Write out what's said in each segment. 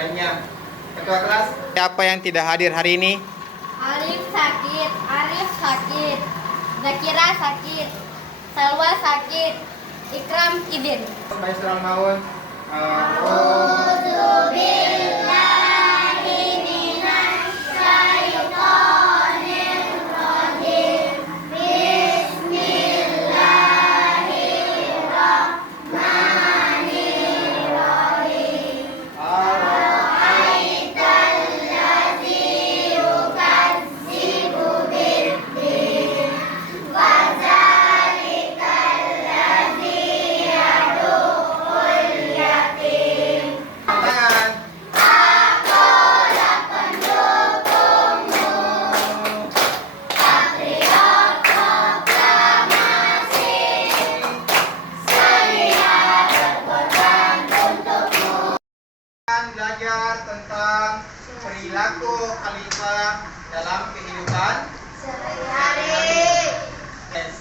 pikirannya. Ketua kelas, siapa yang tidak hadir hari ini? Arif sakit, Zakira sakit, Salwa sakit, Ikram idin. Baik, surah Maun. Belajar tentang perilaku khalifah dalam kehidupan sehari-hari.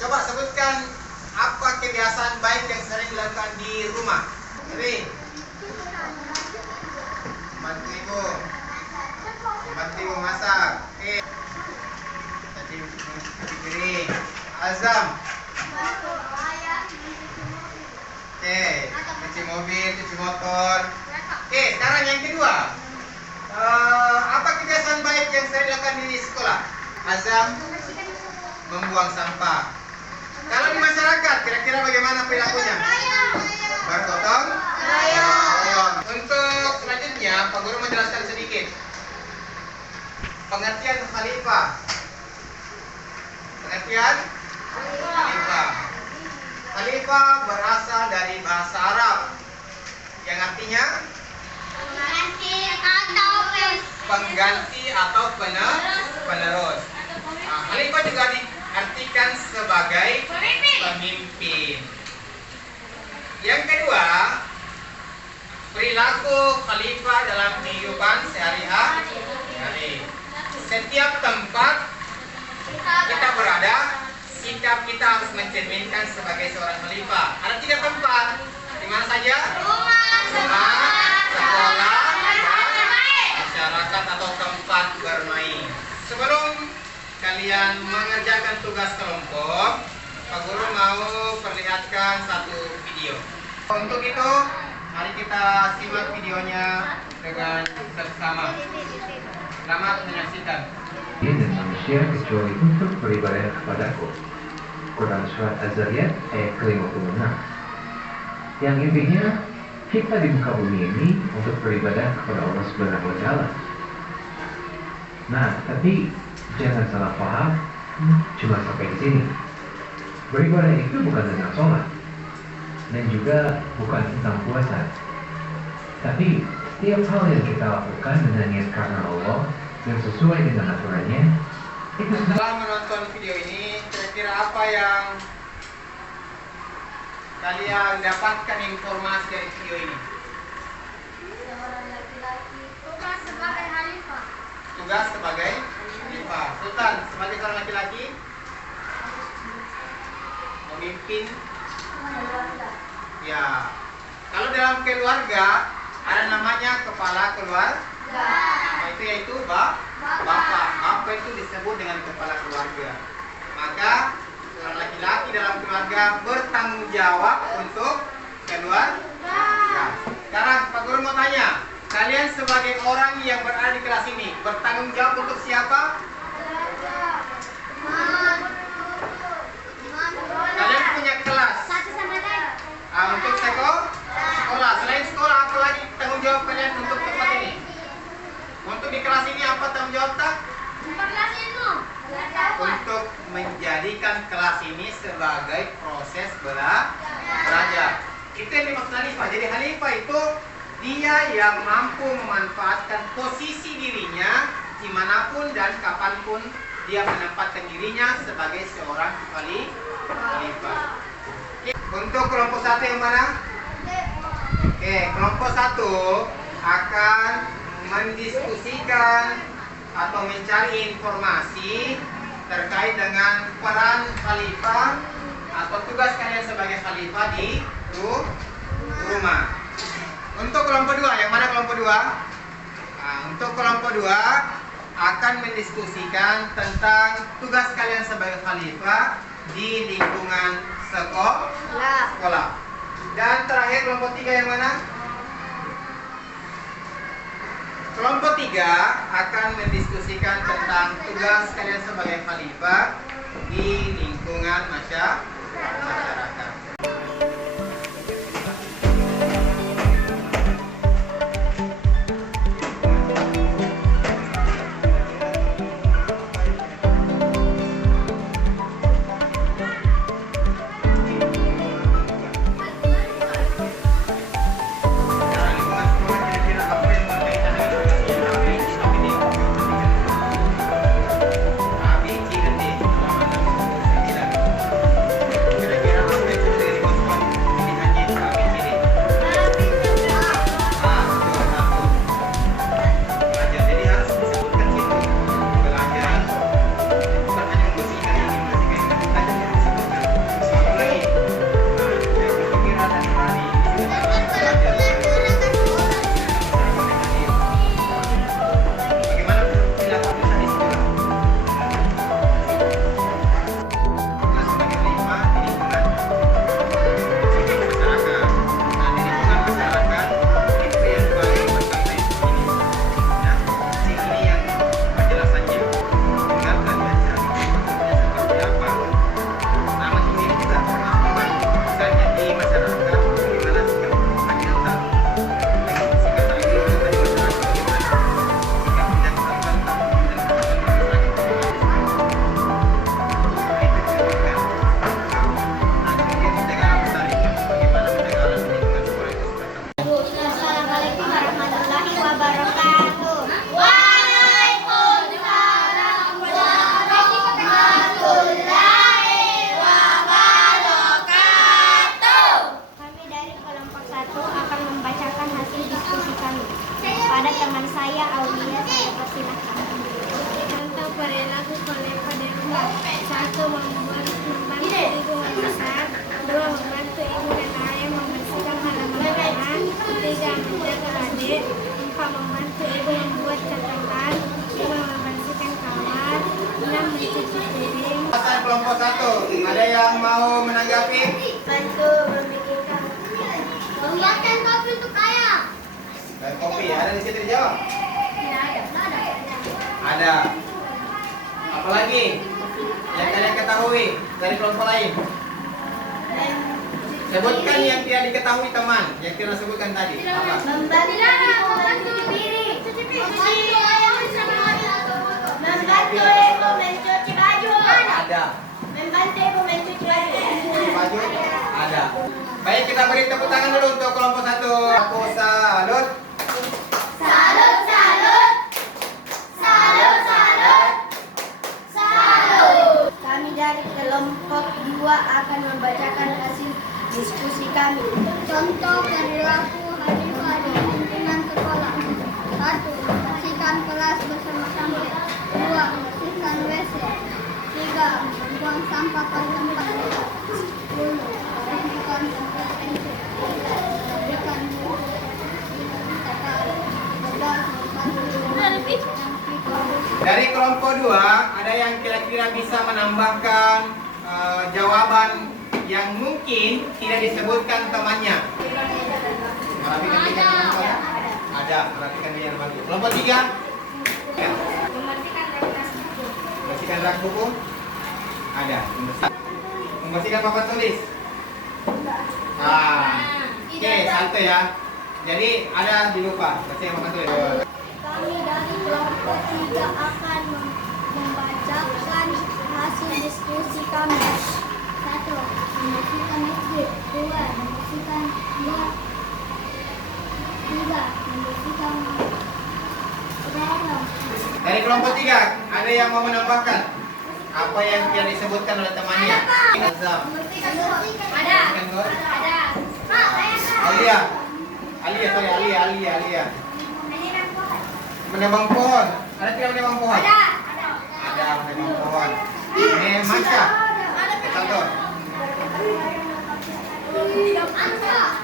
Coba sebutkan apa kebiasaan baik yang sering dilakukan di rumah. Ri, bantu ibu masak. Oke. Tadi pikirin. Azam. Oke, cuci mobil, cuci motor. Oke, sekarang yang kedua. Apa kebiasaan baik yang sering dilakukan di sekolah? Azam membuang sampah. Kalau di masyarakat, kira-kira bagaimana perilakunya? Bergotong royong. Untuk selanjutnya, Pak Guru menjelaskan sedikit pengertian khalifah. Pengertian khalifah. Khalifah berasal dari bahasa Arab yang artinya pengganti atau penerus. Khalifah juga diartikan sebagai pemimpin. Yang kedua, perilaku khalifah dalam kehidupan sehari-hari. Setiap tempat kita berada, sikap kita harus mencerminkan sebagai seorang khalifah. Ada 3 tempat. Di mana saja? Rumah, sekolah, masyarakat atau tempat bermain. Sebelum kalian mengerjakan tugas kelompok, Pak Guru mau perlihatkan satu video. Untuk itu, mari kita simak videonya dengan bersama. Selamat menyaksikan. Dan manusia kecuali untuk beribadah kepadaku. Quran Surat Az-Zariyat ayat ke-56. Yang intinya, kita di muka bumi ini untuk beribadah kepada Allah Subhanahu wa Ta'ala. Nah, tapi jangan salah paham, cuma sampai di sini. Beribadah itu bukan tentang sholat, dan juga bukan tentang puasa. Tapi setiap hal yang kita lakukan dengan niat karena Allah dan sesuai dengan aturannya, itu Setelah menonton video ini, kira-kira apa yang kalian dapatkan informasi dari video ini? Seorang laki-laki tugas sebagai khalifah. Tugas sebagai khalifah. Sultan sebagai seorang laki-laki memimpin. Ya. Kalau dalam keluarga ada namanya kepala keluarga. Nah, itu yaitu bapak. Bapak itu disebut dengan kepala keluarga. Maka seorang laki-laki dalam keluarga bertanggung jawab untuk keluarga. Sekarang Pak Guru mau tanya, kalian sebagai orang yang berada di kelas ini bertanggung jawab untuk siapa? Kalian punya kelas. Untuk sekolah. Selain sekolah, apa lagi tanggung jawab kalian untuk tempat ini? Untuk di kelas ini apa tanggung jawab tak? Untuk menjadikan kelas ini sebagai proses belajar. Itu yang dimaksud khalifah. Jadi khalifah itu dia yang mampu memanfaatkan posisi dirinya dimanapun dan kapanpun dia menempatkan dirinya sebagai seorang khalifah. Untuk kelompok 1 yang mana? Oke, kelompok 1 akan mendiskusikan atau mencari informasi terkait dengan peran khalifah atau tugas kalian sebagai khalifah di rumah. Untuk kelompok 2, yang mana kelompok 2? Nah, untuk kelompok 2 akan mendiskusikan tentang tugas kalian sebagai khalifah di lingkungan sekolah. Dan terakhir kelompok 3 yang mana? Kelompok 3 akan mendiskusikan tentang tugas kalian sebagai khalifah di lingkungan masyarakat. Assalamualaikum warahmatullahi wabarakatuh. Waalaikumsalam warahmatullahi wabarakatuh. Kami dari kelompok 1 akan membacakan hasil diskusi kami. Pada teman saya Aulia, saya persilahkan. Contoh perilaku khalifah di rumah. 1. Membantu ibu memasak. 2. Membantu ibu dan ayah membersihkan halaman. 3. Menjaga adik. 4. Membantu ibu membuat catatan. 5. Membersihkan kamar. 6. Mencuci piring. Pasal kelompok 1, ada yang mau menanggapi? Bantu memikirkan. Membuatkan kopi untuk ayah. Dan kopi, ada di situ dijawab? Tidak ada. Ada. Apalagi yang kalian ketahui dari kelompok lain? Sebutkan yang tidak diketahui teman, yang kita sebutkan tadi. Apa? Membantu piring. Membantu ayah membantu ibu mencuci baju. Ada. Membantu ibu mencuci baju. Baju? Ada. Baik, kita beri tepuk tangan dulu untuk kelompok 1. Aku salut. Salut, salut. Salut, salut. Salut. Kami dari kelompok 2 akan membacakan hasil diskusi kami. Contoh perilaku khalifah di lingkungan sekolah. 1. Membersihkan kelas bersama-sama. 2. Membersihkan WC. 3. Membuang sampah pada tempat. 10. Membersihkan tempat pensil. Memberikan buku. Dari kelompok 2, ada yang kira-kira bisa menambahkan jawaban yang mungkin tidak disebutkan temannya? Ada. Perhatikan dia bagus. Kelompok 3? Ya. Membersihkan rak buku? Ada. Membersihkan papan tulis? Oke, santai ya. Jadi ada di lupa. Bersihkan papan tulis. Kami dari kelompok 3 akan membacakan hasil diskusi kami. 1. Membersihkan masjid. 2. Membersihkan bar. 3. Membersihkan rel. Dari kelompok 3, ada yang mau menambahkan apa yang tidak disebutkan oleh temannya? Azam. Membersihkan Ada. Alia. Menebang pohon. Ada tidak menebang pohon? Ada menebang pohon. Masya. Satu.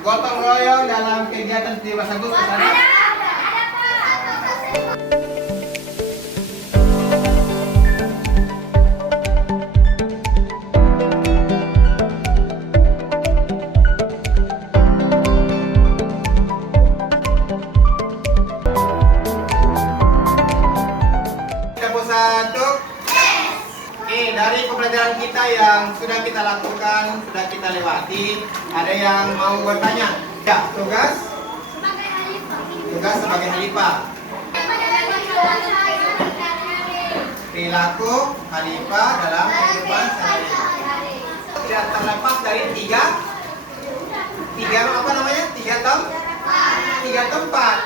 Gotong royong dalam kegiatan 17 Agustus. Ada. yang sudah kita lakukan, sudah kita lewati, ada yang mau bertanya? Ya, tugas sebagai khalifah. Perilaku khalifah dalam kehidupan sehari-hari. Tidak terlepas dari tiga tempat.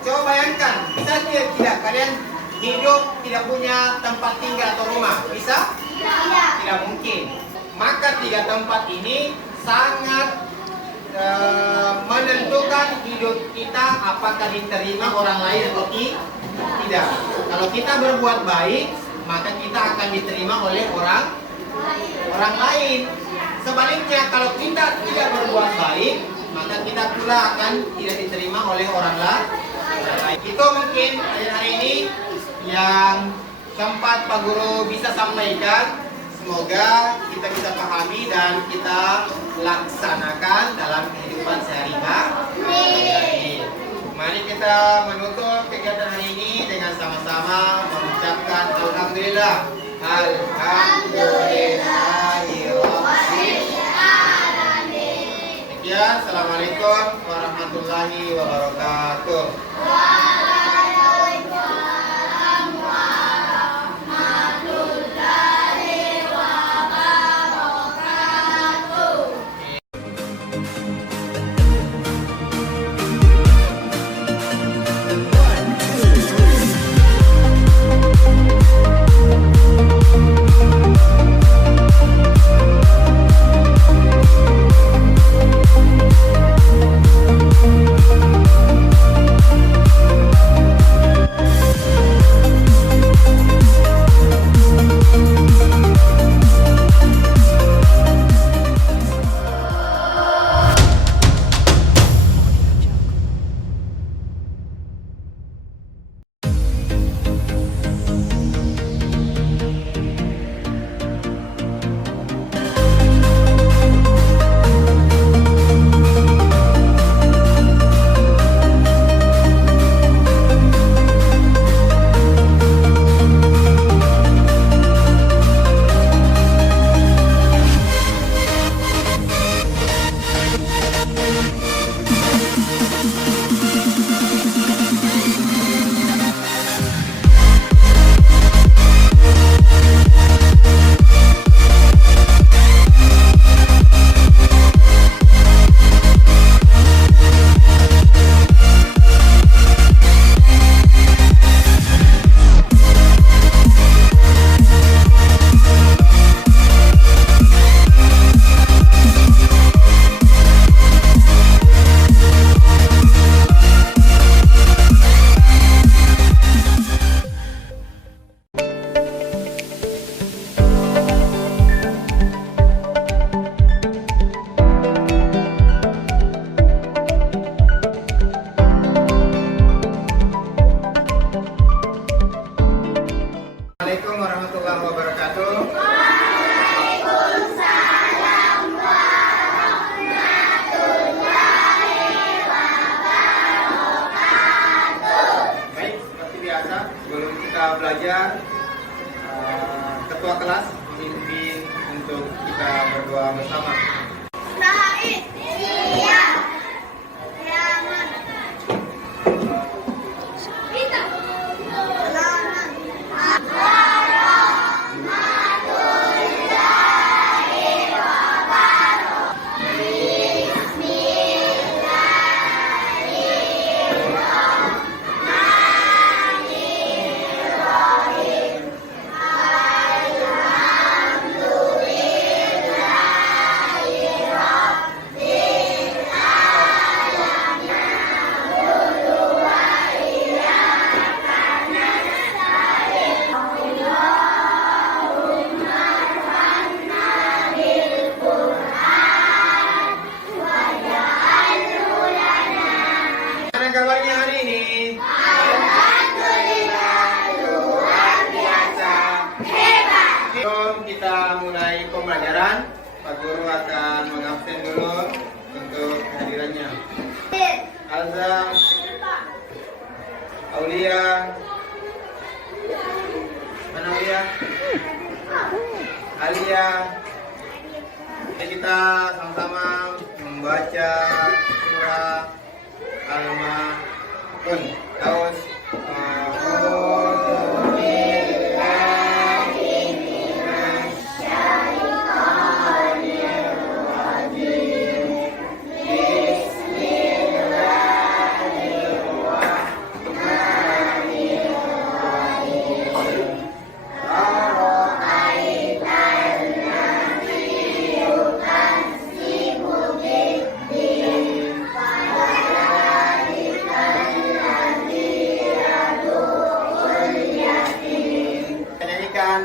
Coba bayangkan, bisa tidak kalian hidup tidak punya tempat tinggal atau rumah? Bisa? Tidak mungkin. Maka 3 tempat ini sangat menentukan hidup kita, apakah diterima orang lain atau tidak. Kalau kita berbuat baik, maka kita akan diterima oleh orang lain. Sebaliknya, kalau kita tidak berbuat baik, maka kita pula akan tidak diterima oleh orang lain. Itu mungkin hari ini yang sempat Pak Guru bisa sampaikan. Semoga kita bisa pahami dan kita laksanakan dalam kehidupan sehari-hari. Mari kita menutup kegiatan hari ini dengan sama-sama mengucapkan Alhamdulillah. Alhamdulillahirobbilalamin. Sekian, Assalamualaikum warahmatullahi wabarakatuh. Assalamualaikum warahmatullahi wabarakatuh. Waalaikumsalam warahmatullahi wabarakatuh. Baik, seperti biasa, sebelum kita belajar, ketua kelas memimpin untuk kita berdoa bersama. Sahid, siap. Selamat. Kita. Selamat. Gimana kabarnya hari ini? Alhamdulillah, luar biasa. Hebat. Sebelum kita mulai pembelajaran, Pak Guru akan mengabsen dulu untuk kehadirannya. Azam, Aulia, mana Aulia? Alia, Jadi kita sama-sama membaca surah Al-Ma'un. Terus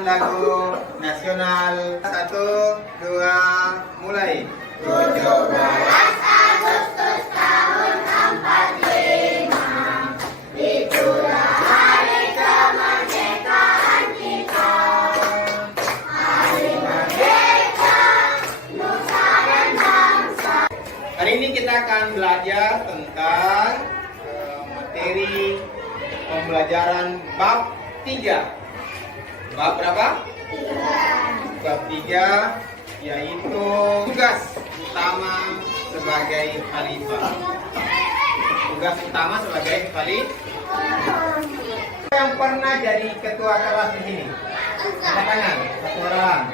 lagu nasional 1, 2, mulai. 17 Agustus tahun 45, itulah hari kemerdekaan kita. Hari merdeka, nusa dan bangsa. Hari ini kita akan belajar tentang materi pembelajaran bab 3. Bab berapa? 3. Bab 3 yaitu tugas utama sebagai khalifah. Tugas utama sebagai khalifah. Siapa yang pernah jadi ketua kelas di sini? Angkat tangan, satu orang.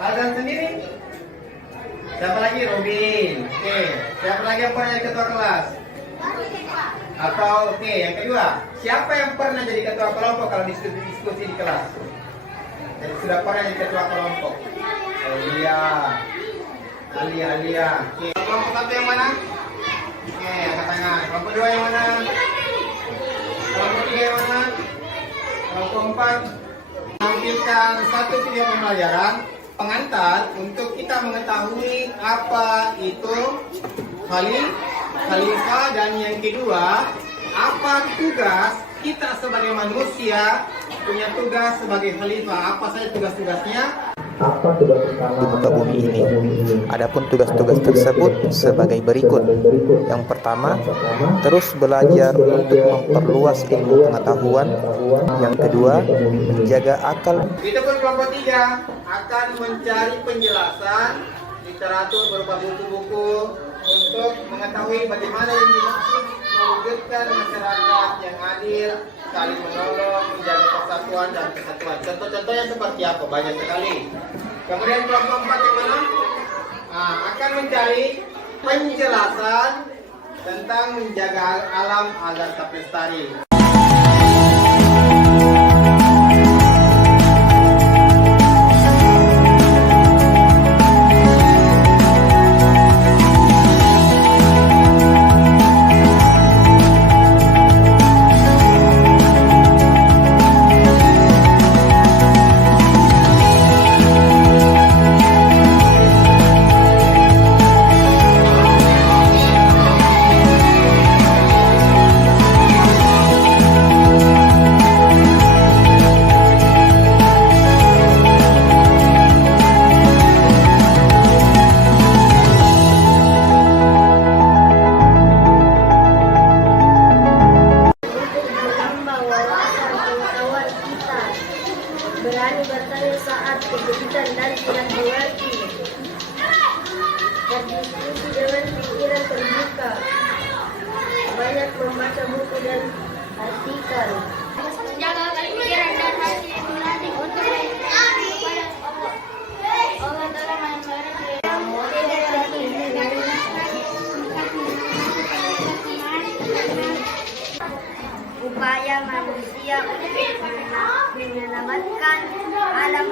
Azan sendiri? Siapa lagi? Robin. Oke. Siapa lagi yang pernah jadi ketua kelas? Atau oke, yang kedua, siapa yang pernah jadi ketua kelompok kalau diskusi di kelas? Jadi sudah pernah jadi ketua kelompok. Alia. Oke. Kelompok 1 yang mana? Oke, angkat tangan. Kelompok 2 yang mana? Kelompok 3 yang mana? Kelompok 4. Tampilkan satu video pembelajaran pengantar untuk kita mengetahui apa itu khalifah, dan yang kedua, apa tugas kita sebagai manusia punya tugas sebagai khalifah. Apa saja tugas-tugasnya? Apa tugas utama muka bumi ini? Adapun tugas-tugas tersebut sebagai berikut. Yang pertama, terus belajar untuk memperluas ilmu pengetahuan. Yang kedua, menjaga akal. Itu pun kelompok 3 akan mencari penjelasan literatur berupa buku-buku untuk mengetahui bagaimana yang dimaksud mewujudkan masyarakat yang adil, saling menolong, menjaga persatuan dan kesatuan. Contoh-contohnya seperti apa? Banyak sekali. Kemudian kelompok 4 yang mana? Akan mencari penjelasan tentang menjaga alam agar tetap lestari. Berani bertanya saat kejutan dan tidak mengerti. Berdiskusi dengan pikiran terbuka. Banyak membaca buku dan artikel. Menjaga pikiran dan hati melatih untuk mengikuti kepada Allah dalam upaya manusia menyelamatkan alam.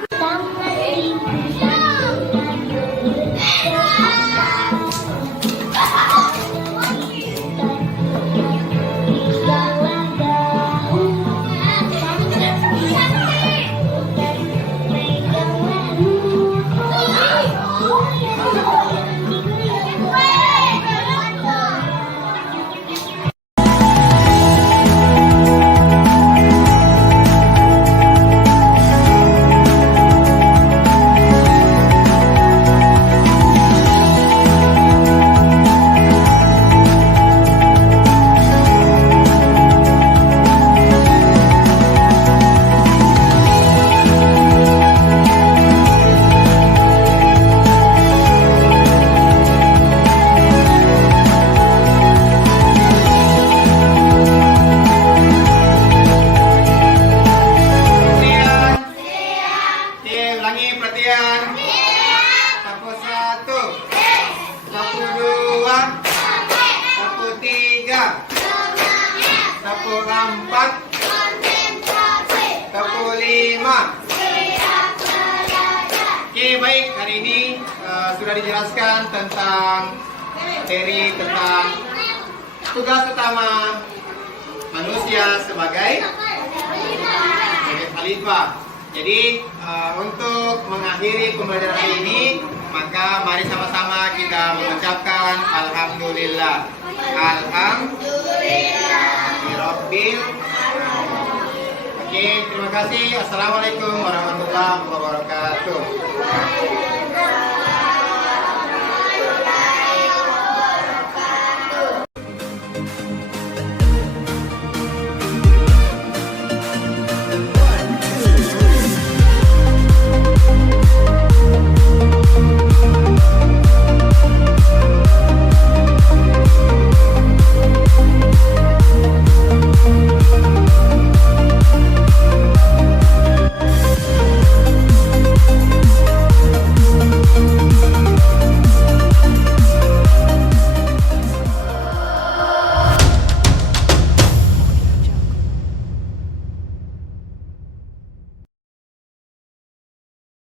keempat, kelima. Oke, baik, hari ini sudah dijelaskan tentang materi tentang tugas utama manusia sebagai khalifah. Jadi untuk mengakhiri pembelajaran hari ini, maka mari sama-sama kita mengucapkan alhamdulillah. Alhamdulillahirabbil alamin. Oke, terima kasih. Assalamualaikum warahmatullahi wabarakatuh.